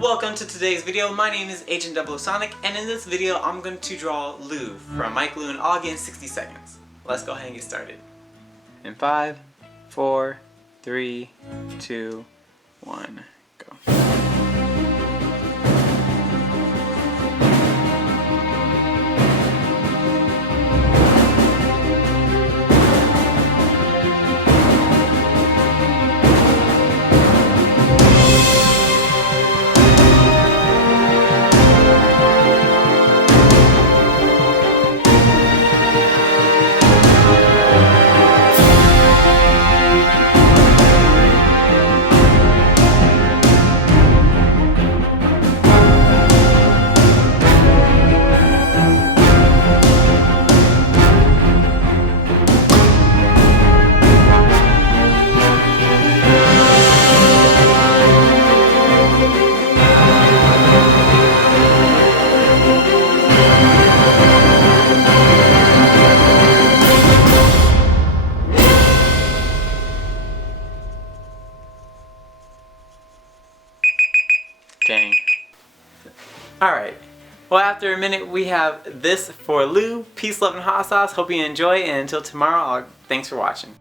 Welcome to today's video. My name is Agent Double Sonic, and in this video I'm going to draw Lou from Mike Lou and Augie in 60 seconds. Let's go ahead and get started. In 5, 4, 3, 2, 1, go. Dang. Alright. Well, after a minute, we have this for Lou. Peace, love, and hot sauce. Hope you enjoy, and until tomorrow, thanks for watching.